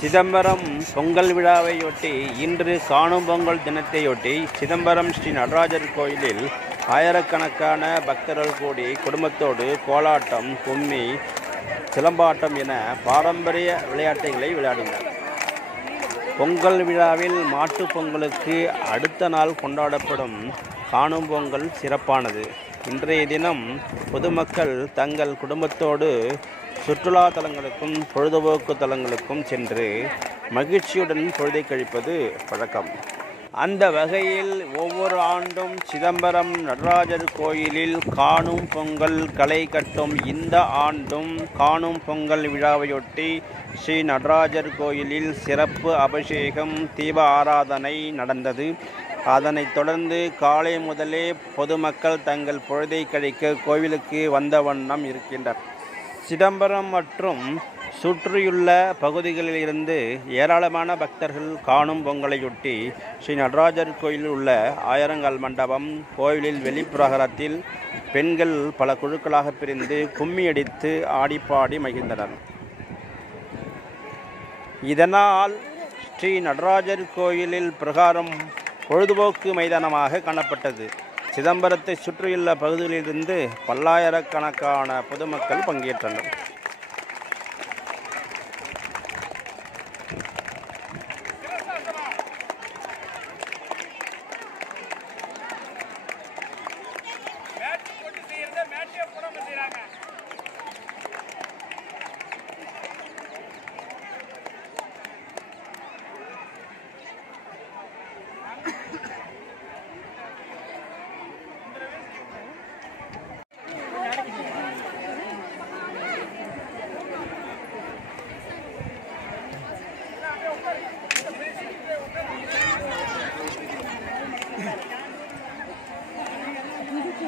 சிதம்பரம் பொங்கல் விழாவையொட்டி இன்று காணும் பொங்கல் தினத்தையொட்டி சிதம்பரம் ஸ்ரீ நடராஜர் கோயிலில் ஆயிரக்கணக்கான பக்தர்கள் கூடி குடும்பத்தோடு கோலாட்டம் கும்மி சிலம்பாட்டம் என பாரம்பரிய விளையாட்டுகளை விளையாடினர். பொங்கல் விழாவில் மாட்டுப் பொங்கலுக்கு அடுத்த நாள் கொண்டாடப்படும் காணும் பொங்கல் சிறப்பானது. இன்றைய தினம் பொதுமக்கள் தங்கள் குடும்பத்தோடு சுற்றுலா தலங்களுக்கும் பொழுதுபோக்கு தலங்களுக்கும் சென்று மகிழ்ச்சியுடன் பொழுதை கழிப்பது வழக்கம் அந்த வகையில் ஒவ்வொரு ஆண்டும் சிதம்பரம் நடராஜர் கோயிலில் காணும் பொங்கல் களை கட்டும். இந்த ஆண்டும் காணும் பொங்கல் விழாவையொட்டி ஸ்ரீ நடராஜர் கோயிலில் சிறப்பு அபிஷேகம் தீப ஆராதனை நடந்தது. அதனைத் தொடர்ந்து காலை முதலே பொதுமக்கள் தங்கள் பொழுதை கழிக்க கோவிலுக்கு வந்த வண்ணம் இருக்கின்றனர். சிதம்பரம் மற்றும் சுற்றியுள்ள பகுதிகளில் இருந்து ஏராளமான பக்தர்கள் காணும் பொங்கலையொட்டி ஸ்ரீ நடராஜர் கோயிலில் உள்ள ஆயிரங்கால் மண்டபம் கோவிலில் வெளிப்பிரகாரத்தில் பெண்கள் பல குழுக்களாக பிரிந்து கும்மி அடித்து ஆடிப்பாடி மகிழ்ந்தனர். இதனால் ஸ்ரீ நடராஜர் கோயிலில் பிரகாரம் பொழுதுபோக்கு மைதானமாக காணப்பட்டது. சிதம்பரத்தை சுற்றியுள்ள பகுதிகளிலிருந்து பல்லாயிரக்கணக்கான பொதுமக்கள் பங்கேற்றனர்.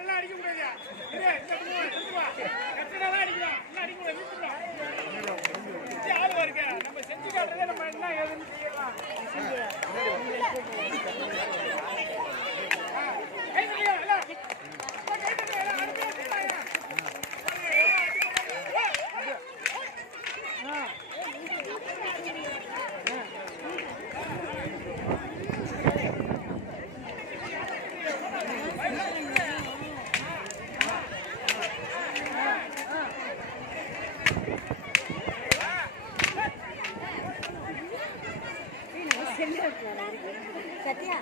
எல்லாம் அடிக்க முடியாது. சத்யா